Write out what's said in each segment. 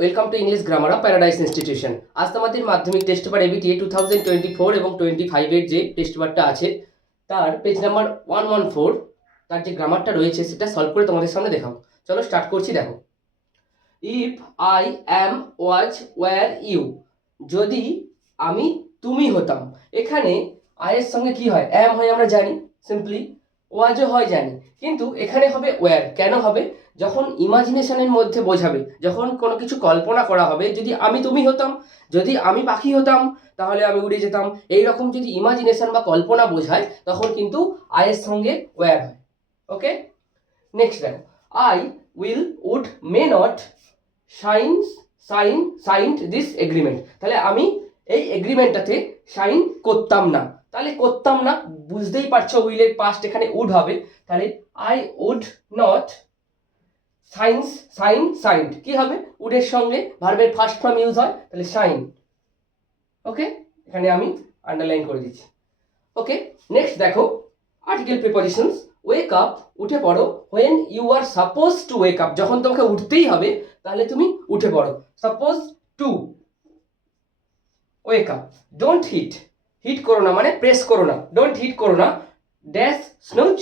Welcome to English grammar of paradise institution. আজ তোমাদের মাধ্যমিক টেস্ট পেপার এবিটিএ 2024 এবং 25-এর যে টেস্ট পেপারটা আছে তার পেজ নাম্বার 114 তার যে গ্রামারটা রয়েছে সেটা সলভ করে তোমাদের সামনে দেখাবো। চলো স্টার্ট করছি। দেখো, if I am was were you, যদি আমি তুমি হতাম। এখানে আয়ের সঙ্গে কি হয়? অ্যাম হয় আমরা জানি, সিম্পলি ওয়াজও হয় জানি, কিন্তু এখানে হবে ওয়্যার। কেন হবে? যখন ইমাজিনেশনের মধ্যে বোঝাবে, যখন কোনো কিছু কল্পনা করা হবে, যদি আমি তুমি হতাম, যদি আমি পাখি হতাম তাহলে আমি উড়ে যেতাম, এইরকম যদি ইমাজিনেশন বা কল্পনা বোঝায় তখন কিন্তু আয়ের সঙ্গে ওয়্যার হয়। ওকে, নেক্সট দেখো, I will would may not sign this agreement. তাহলে আমি এই এগ্রিমেন্টটাতে সাইন করতাম না। তাহলে করতাম না, বুঝতেই পারছো উইলের পাস্ট এখানে উড হবে। তাহলে আই উড নট সাইন্ড কি হবে? উডের সঙ্গে ভার্বের ফার্স্ট ফর্ম ইউজ হয়, তাহলে সাইন। ওকে, এখানে আমি আন্ডারলাইন করে দিচ্ছি। ওকে, নেক্সট দেখো, আর্টিকেল প্রিপজিশনস। ওয়েক আপ, উঠে পড়ো। When you are suppose to wake up, যখন তোমাকে উঠতেই হবে তাহলে তুমি উঠে পড়ো। Suppose to wake up. Don't hit করো না মানে প্রেস করো না, ডোন্ট হিট করো না। ড্যাশ স্নুজ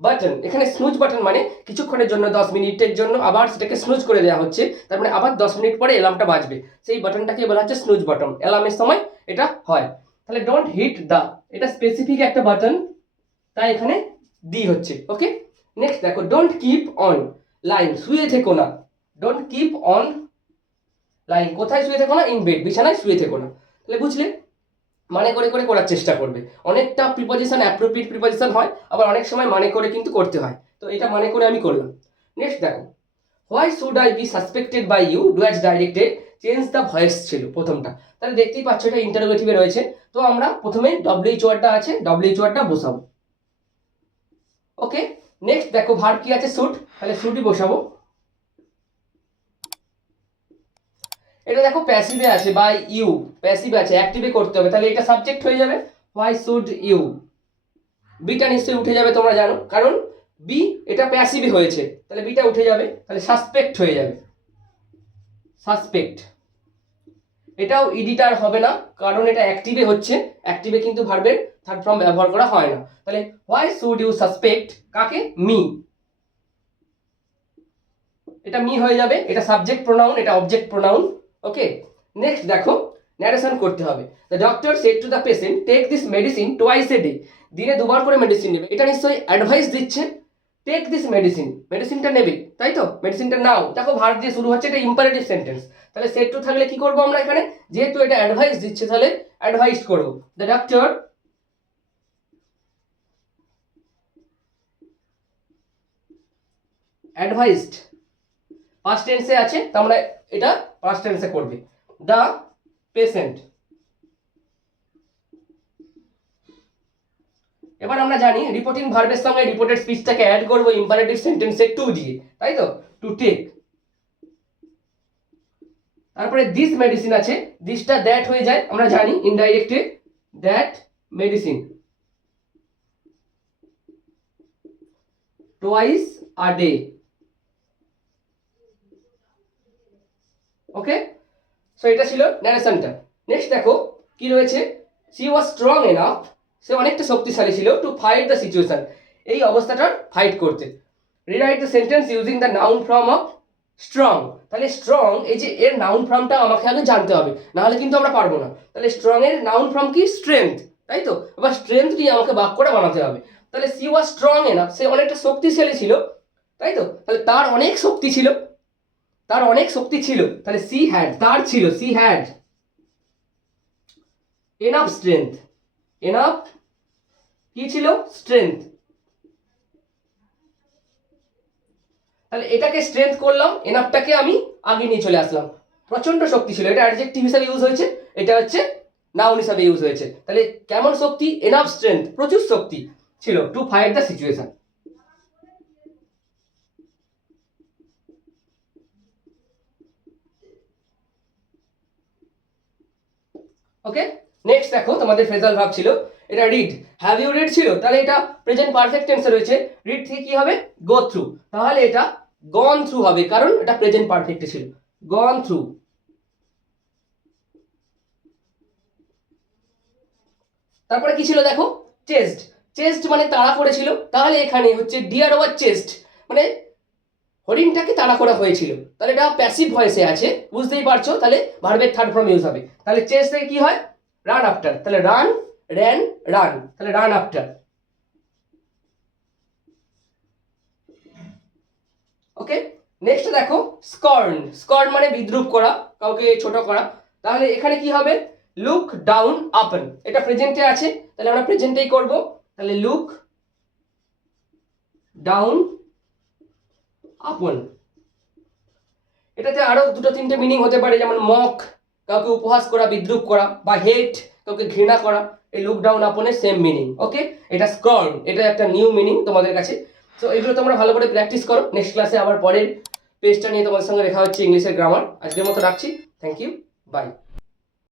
বাটন, এখানে স্নুজ বাটন মানে কিছুক্ষণের জন্য, 10 মিনিটের জন্য আবার সেটাকে স্নুজ করে দেওয়া হচ্ছে, তার মানে আবার 10 মিনিট পরে অ্যালার্মটা বাজবে, সেই বাটনটাকে বলা হচ্ছে স্নুজ বাটন। অ্যালার্মের সময় এটা হয়। তাহলে ডোন্ট হিট দা, এটা স্পেসিফিক একটা বাটন, তাই এখানে দি হচ্ছে। ওকে, নেক্সট দেখো, ডোন্ট কিপ অন লাইন, শুয়ে থেকো না। ডোন্ট কিপ অন লাইন, কোথায় শুয়ে থেকো না? ইন বেড, বিছানায় শুয়ে থেকো না। তাহলে বুঝলে, মানে করে করে করার চেষ্টা করবে। অনেকটা প্রিপজিশন অ্যাপ্রোপ্রিয়েট প্রিপজিশন হয়, আবার অনেক সময় মানে করে কিন্তু করতে হয়, তো এটা মানে করে আমি করলাম। নেক্সট দেখো, why should I be suspected by you, do as directed, change the voice ছিল প্রথমটা। তাহলে দেখতেই পাচ্ছ এটা ইন্টারোগেটিভে রয়েছে, তো আমরা প্রথমে ডব্লিউএইচ ওয়ার্ডটা আছে, ডব্লিউএইচ ওয়ার্ডটা বসাবো। ওকে, নেক্সট দেখো, ভার্ব কি আছে? শুড, তাহলে শুডই বসাবো। এটা দেখো প্যাসিভে আছে, বাই ইউ, প্যাসিভে আছে, অ্যাক্টিভে করতে হবে, তাহলে এটা সাবজেক্ট হয়ে যাবে। হোয়াই শুড ইউ, বিটা নিশ্চয়ই উঠে যাবে, তোমরা জানো, কারণ বি এটা প্যাসিভে হয়েছে, তাহলে বিটা উঠে যাবে, তাহলে সাসপেক্ট হয়ে যাবে, সাসপেক্ট। এটাও ইডিটার হবে না, কারণ এটা অ্যাক্টিভে হচ্ছে, অ্যাক্টিভে কিন্তু ভার্বের থার্ড ফর্ম ব্যবহার করা হয় না। তাহলে হোয়াই শুড ইউ সাসপেক্ট কাকে? মি, এটা মি হয়ে যাবে, এটা সাবজেক্ট প্রোনাউন, এটা অবজেক্ট প্রোনাউন। ওকে, নেক্সট দেখো, ন্যারেশন করতে হবে। The doctor said to the patient take this medicine twice a day, দিনে দুবার করে মেডিসিন নেবে। এটা নিশ্চয়ই অ্যাডভাইস দিচ্ছে, টেক দিস মেডিসিন, মেডিসিনটা নেবে, তাই তো? মেডিসিনটা নাও, দেখো ভার্ব দিয়ে শুরু হচ্ছে, এটা ইম্পারেটিভ সেন্টেন্স। তাহলে সেড টু থাকলে কি করবো আমরা এখানে? যেহেতু এটা অ্যাডভাইস দিচ্ছে তাহলে অ্যাডভাইস করবো। দ্য ডক্টর অ্যাডভাইসড, পাস্ট টেন্সে আছে, তো আমরা এটা পাস্ট টেন্সে করবে। The patient. এবার আমরা জানি রিপোর্টিং ভার্বের সঙ্গে রিপোর্টেড স্পিচটাকে অ্যাড করবো ইম্পারেটিভ সেন্টেন্সে টু দিয়ে, তাই তো? To take. তারপরে দিস মেডিসিন আছে, দিসটা দ্যাট হয়ে যায়, আমরা জানি ইনডাইরেক্টে, that medicine twice a day. Okay, so এটা ছিল ন্যারেশনটা। নেক্সট দেখো কি রয়েছে, সি ওয়াজ স্ট্রং এনাফ, সে অনেকটা শক্তিশালী ছিল, টু ফাইট দ্য সিচুয়েশন, এই অবস্থাটার ফাইট করতে। Rewrite the sentence using the noun form of strong. তাহলে স্ট্রং, এই যে এর নাউন ফর্মটা আমাকে আগে জানতে হবে, নাহলে কিন্তু আমরা পারবো না। তাহলে স্ট্রং এর নাউন ফর্ম কি? স্ট্রেংথ, তাই তো? এবার স্ট্রেংথ দিয়ে আমাকে বাক্যটা বানাতে হবে। তাহলে সি ওয়াজ স্ট্রং এনাফ, সে অনেকটা শক্তিশালী ছিল, তাই তো? তাহলে তার অনেক শক্তি ছিল, তার অনেক শক্তি ছিল, তাহলে সি হ্যাড, তার ছিল, she had enough strength, enough কি ছিল? স্ট্রেংথ। তাহলে এটাকে স্ট্রেংথ করলাম, এনাফটাকে আমি আগে নিয়ে চলে আসলাম। প্রচন্ড শক্তি ছিল, এটা অ্যাডজেক্টিভ হিসাবে ইউজ হয়েছে, এটা হচ্ছে নাউন হিসাবে ইউজ হয়েছে। তাহলে কেমন শক্তি? এনাফ স্ট্রেংথ, প্রচুর শক্তি ছিল, to fight the situation. Okay, next দেখো, তোমাদের ফ্রেজাল ভার্ব ছিল, এটা রিড। হ্যাভ ইউ রিড ছিল, তাহলে এটা প্রেজেন্ট পারফেক্ট টেন্সে রয়েছে, রিড থেকে কি হবে? গো থ্রু, তাহলে এটা গন থ্রু হবে, কারণ এটা প্রেজেন্ট পারফেক্টে ছিল। Gone through. তারপরে কি ছিল দেখো, চেস্ট। চেস্ট মানে তাড়া করেছিল, তাহলে এখানে হচ্ছে ডিয়ার ওভার চেস্ট, মানে হরিণটাকে তাড়া করা হয়েছিল, তাহলে এটা প্যাসিভ ভয়েসে আছে, বুঝতেই পারছো, তাহলে ভার্বের থার্ড ফর্ম ইউজ হবে। তাহলে চেস থেকে কি হয়, রান আফটার, তাহলে রান, র্যান, রান, তাহলে রান আফটার। ওকে, নেক্সট দেখো স্কর্ন। স্কর্ন মানে বিদ্রুপ করা, কাউকে ছোট করা, তাহলে এখানে কি হবে, লুক ডাউন আপন, এটা প্রেজেন্টে আছে, তাহলে আমরা প্রেজেন্টেই করব, তাহলে লুক ডাউন আপন। এটাতে আরো দুটো তিনটে মিনিং হতে পারে, যেমন মক, কাউকে উপহাস করা, বিদ্রুপ করা, বা হেট, কাউকে ঘৃণা করা, এই লুক ডাউন আপনের সেম মিনিং। ওকে, এটা স্কর্ন, এটা একটা নিউ মিনিং তোমাদের কাছে। তো এগুলো তোমরা ভালো করে প্র্যাকটিস করো, নেক্সট ক্লাসে আবার পরের পেজটা নিয়ে তোমাদের সঙ্গে দেখা হচ্ছে ইংলিশের গ্রামার। আজকের মতো রাখছি, থ্যাংক ইউ, বাই।